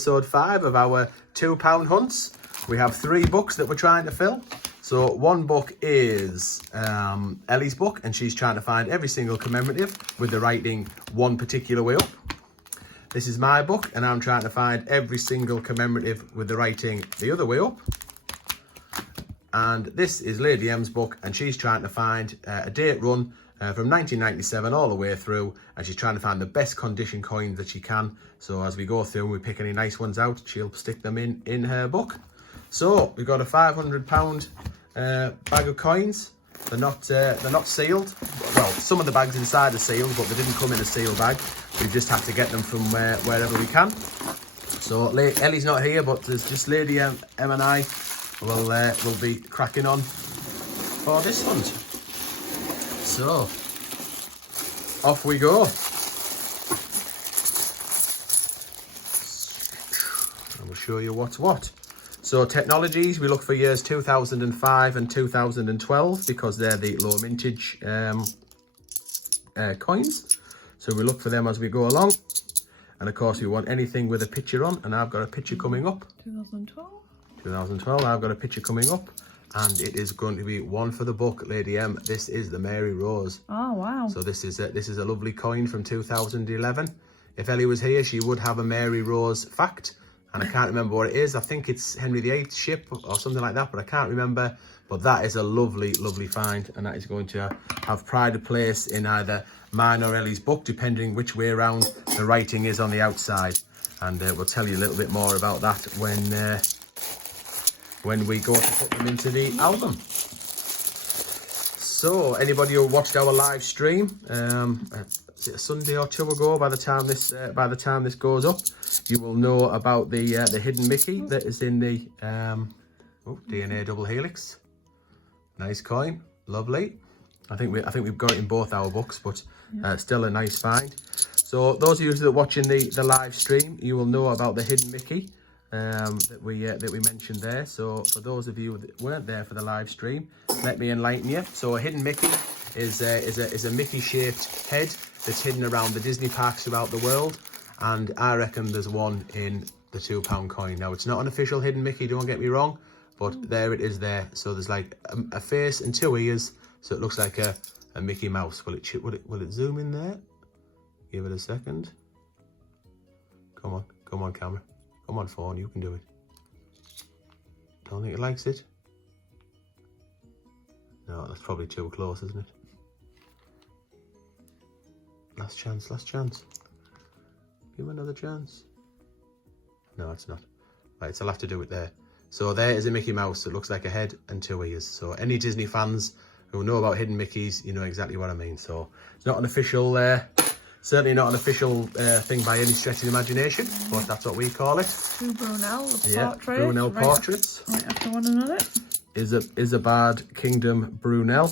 episode 5 of our £2 hunts. We have 3 books that we're trying to fill. So one book is Ellie's book, and she's trying to find every single commemorative with the writing one particular way up. This is my book, and I'm trying to find every single commemorative with the writing the other way up. And this is Lady M's book, and she's trying to find a date run from 1997 all the way through, and she's trying to find the best condition coins that she can. So as we go through and we pick any nice ones out, she'll stick them in her book. So we've got a £500 bag of coins. They're not sealed. Well, some of the bags inside are sealed, but they didn't come in a sealed bag. We just had to get them from wherever we can. So Ellie's not here, but there's just Lady M and I will be cracking on for this hunt. So off we go. I will show you what's what. So technologies, we look for years 2005 and 2012 because they're the low mintage coins. So we look for them as we go along. And of course we want anything with a picture on, and I've got a picture coming up. 2012, I've got a picture coming up, and it is going to be one for the book, Lady M. This is the Mary Rose. Oh wow. So this is a lovely coin from 2011. If Ellie was here, she would have a Mary Rose fact. And I can't remember what it is. I think it's Henry VIII's ship or something like that, but I can't remember. But that is a lovely, lovely find. And that is going to have pride of place in either mine or Ellie's book, depending which way around the writing is on the outside. And we'll tell you a little bit more about that when we go to put them into the album. So anybody who watched our live stream, is it a Sunday or 2 ago? By the time this goes up, you will know about the hidden Mickey that is in the DNA double helix. Nice coin, lovely. I think we've got it in both our books, but still a nice find. So those of you that are watching the live stream, you will know about the hidden Mickey that we mentioned there. So for those of you that weren't there for the live stream, let me enlighten you. So a hidden Mickey is a Mickey-shaped head that's hidden around the Disney parks throughout the world, and I reckon there's one in the £2 coin. Now it's not an official hidden Mickey, don't get me wrong, but there it is there. So there's like a face and 2 ears, so it looks like a Mickey Mouse. Will it zoom in there? Give it a second. Come on camera. Come on phone, you can do it. Don't think it likes it. No, that's probably too close, isn't it? Last chance. Give him another chance. No, it's not. Right, so I'll have to do it there. So there is a Mickey Mouse that looks like a head and 2 ears. So any Disney fans who know about hidden Mickeys, you know exactly what I mean. So it's not an official, certainly not an official thing by any stretch of the imagination, but that's what we call it. 2 Brunel portraits. Yeah, Brunel portraits. Right after one another. Isabard Kingdom Brunel.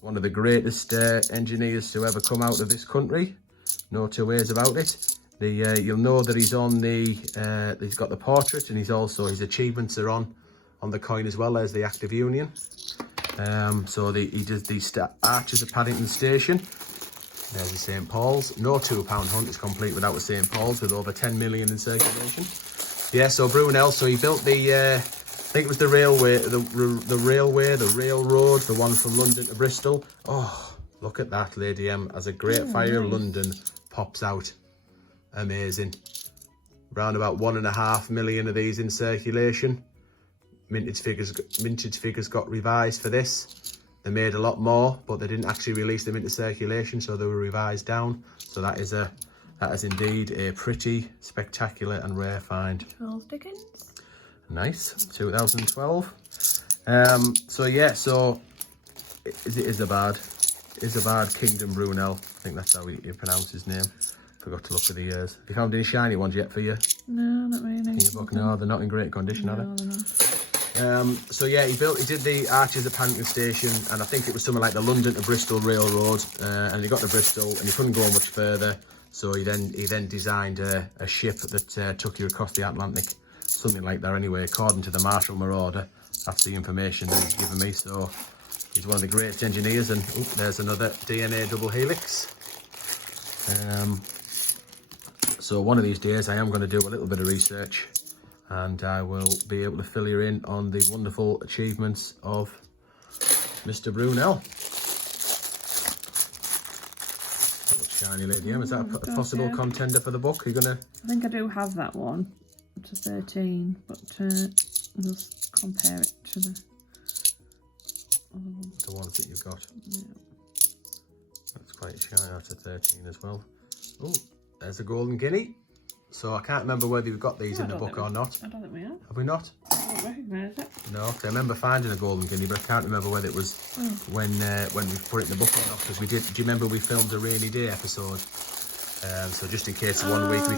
One of the greatest engineers to ever come out of this country. No 2 ways about it. You'll know that he's on he's got the portrait, and his achievements are on the coin as well as the Act of Union. So he does these arches at Paddington Station. There's the St. Paul's. No £2 hunt is complete without a St. Paul's, with over 10 million in circulation. Yeah, so Brunel, so he built I think it was the railroad, the one from London to Bristol. Oh, look at that, Lady M, as a Great Fire of London pops out. Amazing. Around about 1.5 million of these in circulation. Mintage figures got revised for this. They made a lot more, but they didn't actually release them into circulation, so they were revised down. So that is indeed a pretty spectacular and rare find. Charles Dickens. Nice. 2012. So yeah, so is it Isabard Kingdom Brunel? I think that's how you pronounce his name. Forgot to look for the years. Have you found any shiny ones yet for you? No, not really. In your book? No, they're not in great condition, are they? No, they're not. So yeah, he did the arches at Paddington Station, and I think it was something like the London to Bristol Railroad, and he got to Bristol and he couldn't go much further, so he then designed a ship that took you across the Atlantic, something like that anyway, according to the Marshall Marauder. That's the information that he's given me. So he's one of the greatest engineers, and there's another DNA double helix. So one of these days I am going to do a little bit of research and I will be able to fill you in on the wonderful achievements of Mr. Brunel. That looks shiny, Lady M. Is that a possible contender for the book? Are you going to... I think I do have that one up to 13, but I'll just compare it to the other ones. The ones that you've got. Yeah. That's quite shiny. That's a 13 as well. Oh, there's a golden guinea. So I can't remember whether you've got these in the book or not. I don't think we have. Have we not? I don't recognise it. No, 'cause I remember finding a golden guinea, but I can't remember whether it was when we put it in the book or not. Because we did. Do you remember we filmed a rainy day episode? So just in case one week we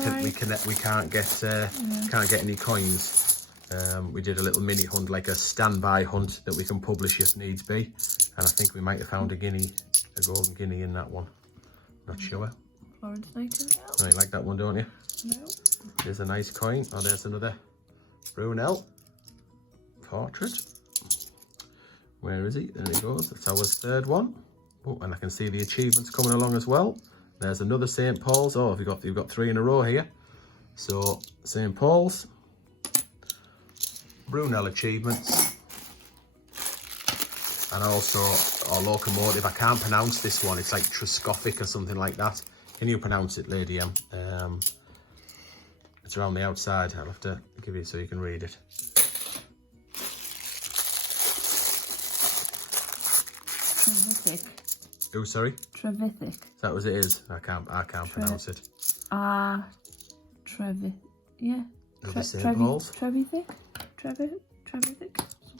can't get any coins, we did a little mini hunt, like a standby hunt that we can publish if needs be. And I think we might have found a golden guinea in that one. Not sure. Florence Nightingale. Oh, you like that one, don't you? No. There's a nice coin. Oh, there's another Brunel portrait. Where is he? There he goes. That's our third one. Oh, and I can see the achievements coming along as well. There's another St. Paul's. Oh, you've got 3 in a row here. So St. Paul's, Brunel achievements, and also our locomotive. I can't pronounce this one. It's like Truscoffic or something like that. Can you pronounce it, Lady M? It's around the outside. I'll have to give you so you can read it. Trevithick. Oh, sorry. Trevithick. Is that what it is? I can't pronounce it. Yeah. St. Paul's. Trevithick,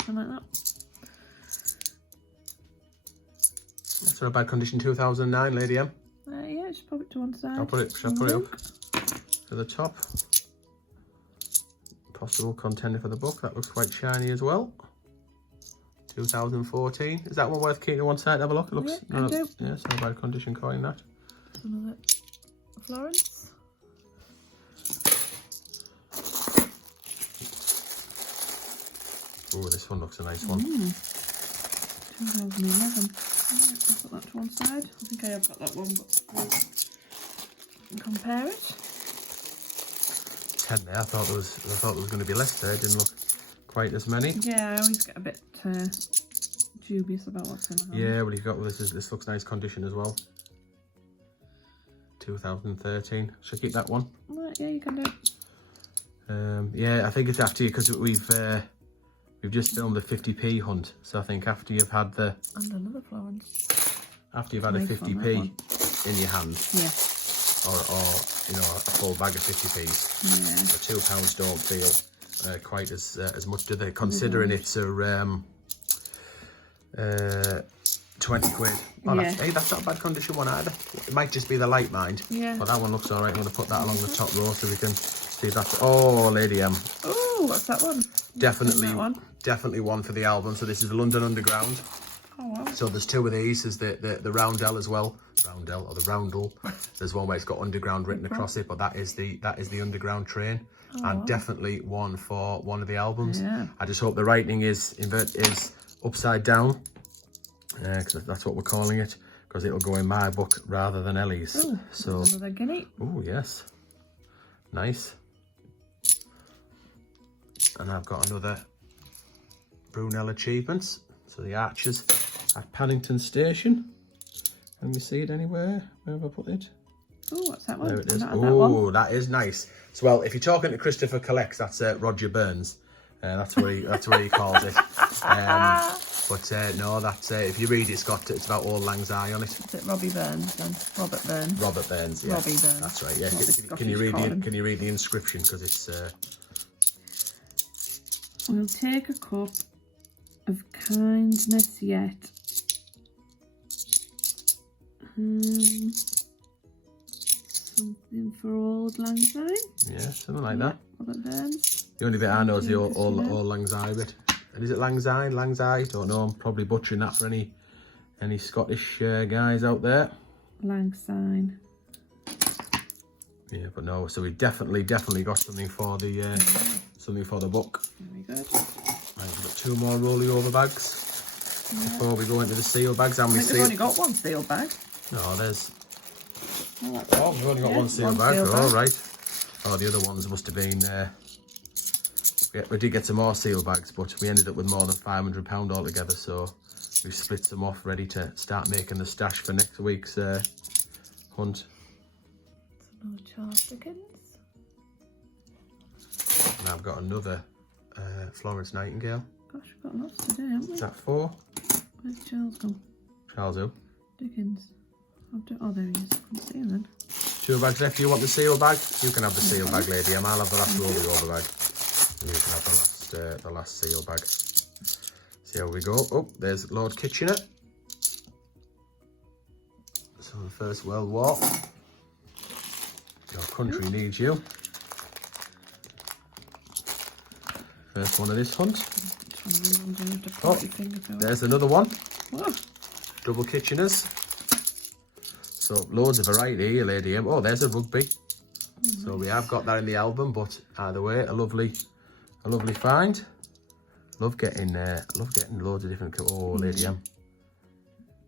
something like that. That's a bad condition 2009, Lady M. Yeah, just pop it to one side. Shall I put it up to the top? Possible contender for the book. That looks quite shiny as well. 2014. Is that one worth keeping to one side? Have a look. It looks. Yeah, yeah, it's not a bad condition coin, that. Another Florence. Oh, this one looks a nice one. 2011. I'll put that to one side. I think I have got that one, but we'll compare it. 10 there. I thought there was going to be less there. It didn't look quite as many. Yeah, I always get a bit dubious about what's in the hand. Yeah, well, you've got this looks nice condition as well. 2013. Should I keep that one? Right, yeah, you can do it. Yeah, I think it's after you, because we've just filmed the 50p hunt. So I think after you've had the... And another Florence. After you've had a 50p in your hand. Yeah. Or you know, a full bag of 50p's. Yeah. The £2 don't feel quite as much, do they? Considering it's a 20 quid. Oh, yeah. Hey, that's not a bad condition one either. It might just be the light mind. Yeah. But that one looks alright. I'm going to put that along the top row so we can see that. Oh, Lady M. Oh, what's that one? Definitely one for the album. So this is London Underground. Oh, wow. So there's 2 of these. There's the Roundel as well. Roundel or the Roundel. There's one where it's got Underground written across it, but that is the Underground train. Oh, And wow. definitely one for one of the albums. Yeah. I just hope the writing is upside down. Because that's what we're calling it. Because it'll go in my book rather than Ellie's. Ooh, so. Another guinea. Oh yes. Nice. And I've got another Brunel achievements. So the Archers at Paddington Station. Can we see it anywhere? Where have I put it? Oh, what's that one? There it is. That Oh, that is nice. So, well, if you're talking to Christopher Collects, that's Roger Burns. That's where he calls it. But no, that's if you read it, it's about Old Lang Syne on it. Is it Robbie Burns then? Robert Burns. Robert Burns. Yeah. Robbie Burns. That's right. Yeah. Can you read the inscription, because it's. We'll take a cup of kindness yet. Something for Old Lang Syne. Yeah, something like that. Robert Burns. The only bit I know is the Old Lang Syne bit. And is it Lang Syne? Lang Syne? Don't know. I'm probably butchering that for any Scottish guys out there. Lang Syne. Yeah, but no. So we definitely got something for the book. Very good. Right, we've got 2 more rolly over bags before we go into the seal bags. And I think we've only got one seal bag. No, there's. Oh, Oh, we've only got one seal bag. All right. Oh, the other ones must have been... we did get some more seal bags, but we ended up with more than £500 altogether, so we split some off, ready to start making the stash for next week's hunt. No Charles Dickens. And I've got another Florence Nightingale. Gosh, we've got lots to do, haven't we? Is that 4? Where's Charles gone? Charles who? Dickens. Oh, there he is. I can't see him then. 2 bags left. You want the seal bag? You can have the seal bag, lady. I'll have the last roll of your bag. And you can have the last seal bag. See how we go. Oh, there's Lord Kitchener. So the First World War. Your country needs you. First one of this hunt. Oh, there's another one. What? Double Kitcheners. So loads of variety here, lady. Oh, there's a rugby. So we have got that in the album, but either way, a lovely find. Love getting loads of different. Oh, lady M.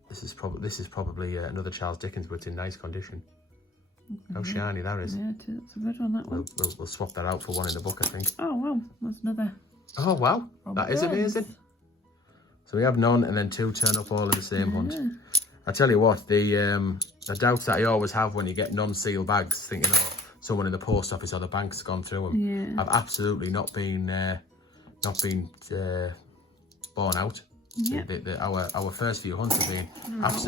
This is probably another Charles Dickens, but it's in nice condition. How shiny that is. Yeah, it's a good one, that one. We'll swap that out for one in the book, I think. Oh, wow. That's another. Oh, wow. Robert That is Burns. amazing. So we have none, and then 2 turn up all in the same hunt. I tell you what, the doubts that I always have when you get non-seal bags, thinking, oh, someone in the post office or the bank's gone through them. Yeah. I've absolutely not been borne out. Yeah. Our first few hunts have been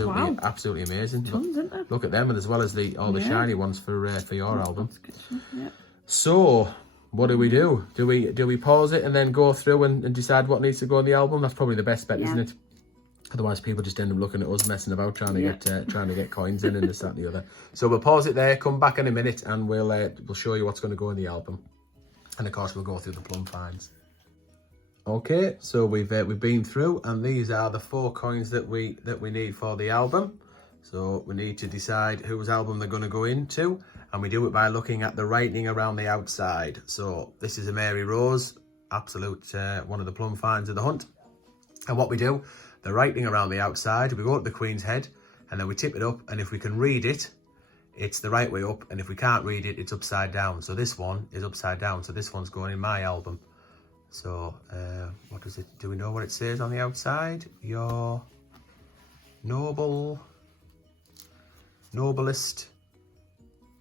wow. absolutely amazing. Tons, isn't there? Look at them, and as well as all the shiny ones for your album. Yeah. So, what do we do? Do we pause it and then go through and decide what needs to go on the album? That's probably the best bet, isn't it? Otherwise, people just end up looking at us messing about trying to get coins in and this, that, and the other. So we'll pause it there. Come back in a minute, and we'll show you what's going to go in the album, and of course we'll go through the plum finds. Okay, so we've been through, and these are the 4 coins that we need for the album. So we need to decide whose album they're going to go into, and we do it by looking at the writing around the outside. So this is a Mary Rose, absolute one of the plum finds of the hunt. And what we do, the writing around the outside, we go up the Queen's head, and then we tip it up, and if we can read it, it's the right way up, and if we can't read it, it's upside down. So this one is upside down, so this one's going in my album. So what does it, do we know what it says on the outside? Your noblest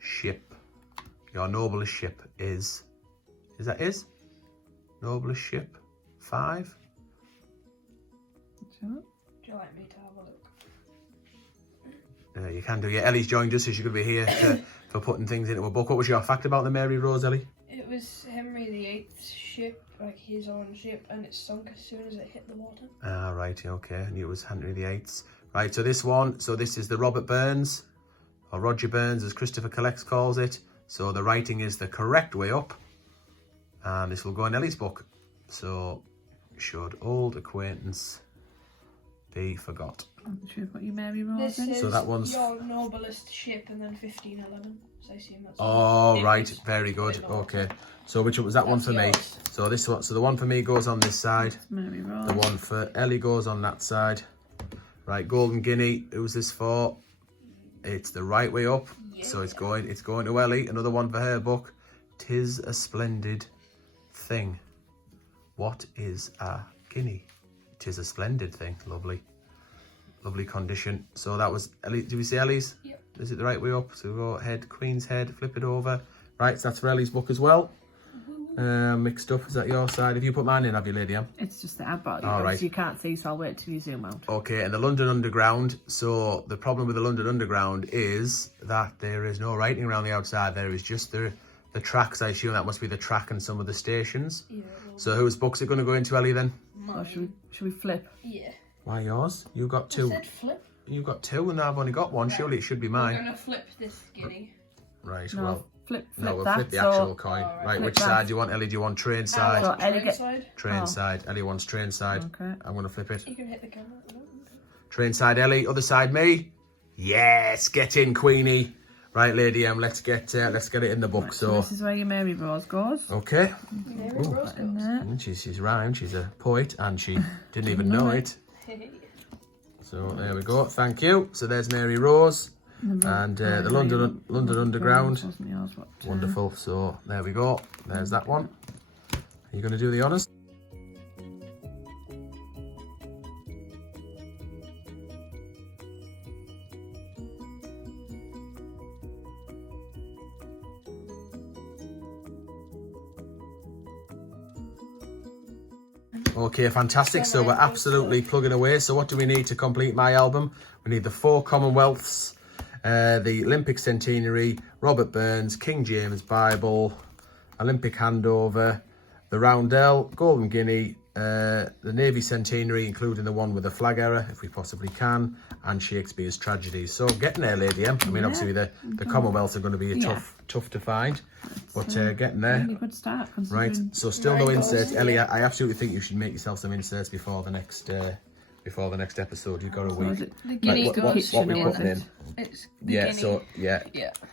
ship. Your noblest ship is noblest ship 5. Sure. Do you like me to have a look? You can do. Yeah, Ellie's joined us, so she's going to be here for putting things into a book. What was your fact about the Mary Rose, Ellie? It was Henry VIII's ship, like his own ship, and it sunk as soon as it hit the water. Ah, right, okay. I knew it was Henry VIII's. Right, so this is the Robert Burns, or Roger Burns, as Christopher Collects calls it. So the writing is the correct way up, and this will go in Ellie's book. So, should old acquaintance be forgot? I'm sure you've got your Mary Rose This in. is So that one's... your noblest ship, and then 1511. So I assume that's... Oh, right, very good. Okay, so which one was that one for me? Yours. So this one, so the one for me goes on this side. It's Mary Rose. The one for Ellie goes on that side. Right, Golden Guinea. Who's this for? It's the right way up. Yeah. So it's going to Ellie. Another one for her book. 'Tis a splendid thing. What is a guinea? 'Tis a splendid thing. Lovely. Lovely condition. So that was Ellie. Do we see Ellie's? Yep. Is it the right way up? So we go head, Queen's head, flip it over. Right, so that's for Ellie's book as well. Mixed up. Is that your side? Have you put mine in, have you, Lady Anne? It's just the ad bar. All right. You can't see, so I'll wait till you zoom out. Okay, and the London Underground. So the problem with the London Underground is that there is no writing around the outside. There is just the tracks. I assume that must be the track and some of the stations. Yeah. So whose book's it going to go into, Ellie, then? Or should we flip? Yeah. Why yours? You got I 2. said flip. You got 2 and I've only got 1. Surely it should be I'm mine. gonna flip this guinea. Right, No, well... flip No, we'll that. flip the actual so coin. Alright. Right, Flip which that. side do you want, Ellie? Do you want train side? So Ellie Train get- side. Train Oh. side. Ellie wants train side. Okay. I'm going to flip it. You can hit the camera. Train side, Ellie. Other side, me. Yes, get in, Queenie. Right, Lady M. Let's get it in the book. Right, So, this is where your Mary Rose goes. okay. Mary Ooh. Rose In goes. there. She's rhymed. She's a poet, and she didn't even know it. So there we go. Thank you. So there's Mary Rose. and the London Underground. Wasn't yours, but, Wonderful. So there we go. There's that one. Are you going to do the honours? Okay, fantastic. So we're absolutely plugging away. So what do we need to complete my album? We need the 4 Commonwealths, the Olympic Centenary, Robert Burns, King James Bible, Olympic Handover, the Roundel, Golden Guinea, the Navy Centenary, including the one with the flag error, if we possibly can, and Shakespeare's tragedies. So getting there, Lady M. I mean, obviously the Commonwealths are going to be tough to find, but getting there. Really good start. Right, so still no inserts. Ellie, I absolutely think you should make yourself some inserts before the next episode. You've got a week. The guinea what we putting in? It's the Yeah, guinea. so Yeah.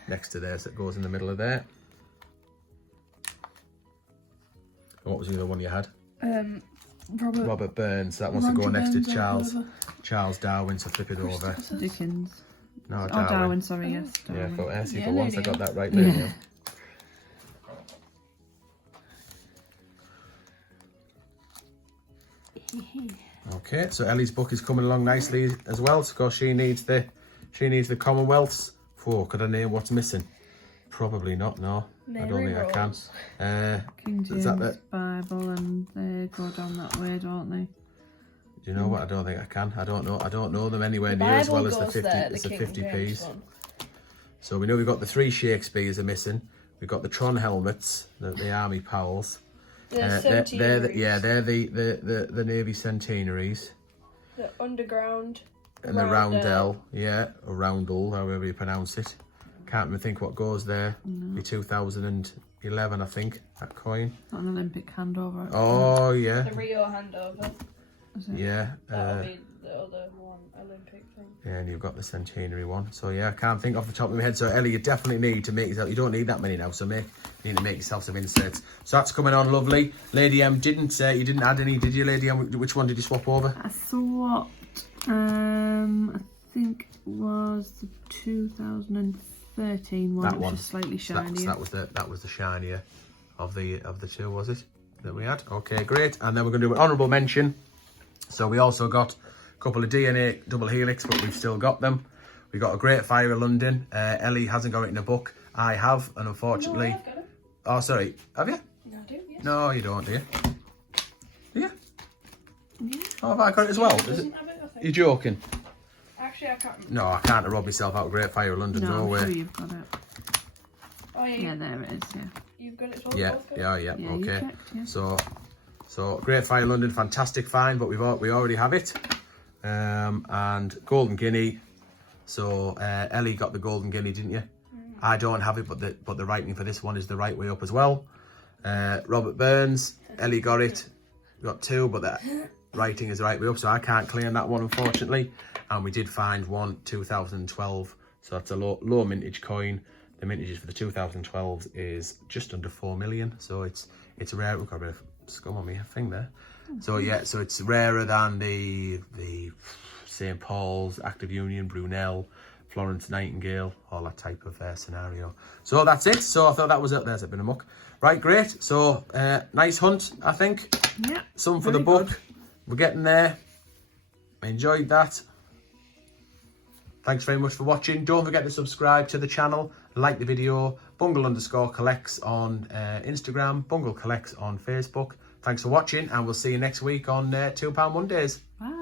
next to there, so it goes in the middle of there. And what was the other one you had? Robert Burns. That wants to go next to Charles Darwin. So flip it over. Dickens. No, Darwin. Sorry, yes. Yeah, Darwin. for Yeah, for once I Lady got M. that right. Lady M. Okay, so Ellie's book is coming along nicely as well. Because she needs the Commonwealths. Could I name what's missing? Probably not. No, I don't think I can. King Is James that the- Bible, and they go down that way, don't they? Do you know what? I don't think I can. I don't know them anywhere near as well as the 50. It's the 50p's. So we know we've got the 3 Shakespeares are missing. We've got the Tron helmets, the Army Powells. They're the Navy Centenaries. The Underground. And the Roundel, or Roundel, however you pronounce it. Can't even think what goes there. The 2011, I think, that coin. Not an Olympic handover. Oh, yeah. The Rio handover. Yeah. That'll be the other one, Olympic thing. Yeah, and you've got the centenary one. So yeah, I can't think off the top of my head. So Ellie, you definitely need to make yourself. You don't need that many now. So you need to make yourself some inserts. So that's coming on lovely. Lady M you didn't add any, did you, Lady M? Which one did you swap over? I swapped. I think it was the 2013 one. That one. Which is slightly shinier. That was the shinier of the 2, was it? That we had. Okay, great. And then we're going to do an honourable mention. So we also got a couple of DNA double helix, but we've still got them. We got a Great Fire of London. Ellie hasn't got it in a book. I have, and unfortunately. No, I've got it. Oh, sorry. Have you? No, I do, yes. No, you don't, do you? Do you? Yeah. Oh, have I got it as well? Is it? Doesn't have it, I think. You're joking? Actually, I can't remember. No, I can't rob myself out of Great Fire of London. No I'm way. sure you've got it. Oh, yeah, Yeah, there it is. Yeah. you've got it as well. Yeah, both got it? yeah, Yeah, you okay. checked, yeah. So Great Fire London, fantastic find, but we already have it. And Golden Guinea. So Ellie got the Golden Guinea, didn't you? I don't have it, but the writing for this one is the right way up as well. Robert Burns, Ellie got it. We got 2, but the writing is the right way up, so I can't claim that one, unfortunately. And we did find one 2012, so that's a low mintage coin. The mintages for the 2012s is just under 4 million, so it's rare. We've got a bit of scum on me thing there. So yeah, so it's rarer than the St. Paul's, Active Union, Brunel, Florence Nightingale, all that type of scenario. So that's it. So I thought that was it. There's a bit of muck. Right, great. So nice hunt, I think. Yeah. Some for the book. Good. We're getting there. I enjoyed that. Thanks very much for watching. Don't forget to subscribe to the channel, like the video. Bungle_collects on Instagram, Bungle Collects on Facebook. Thanks for watching, and we'll see you next week on £2 Mondays. Bye.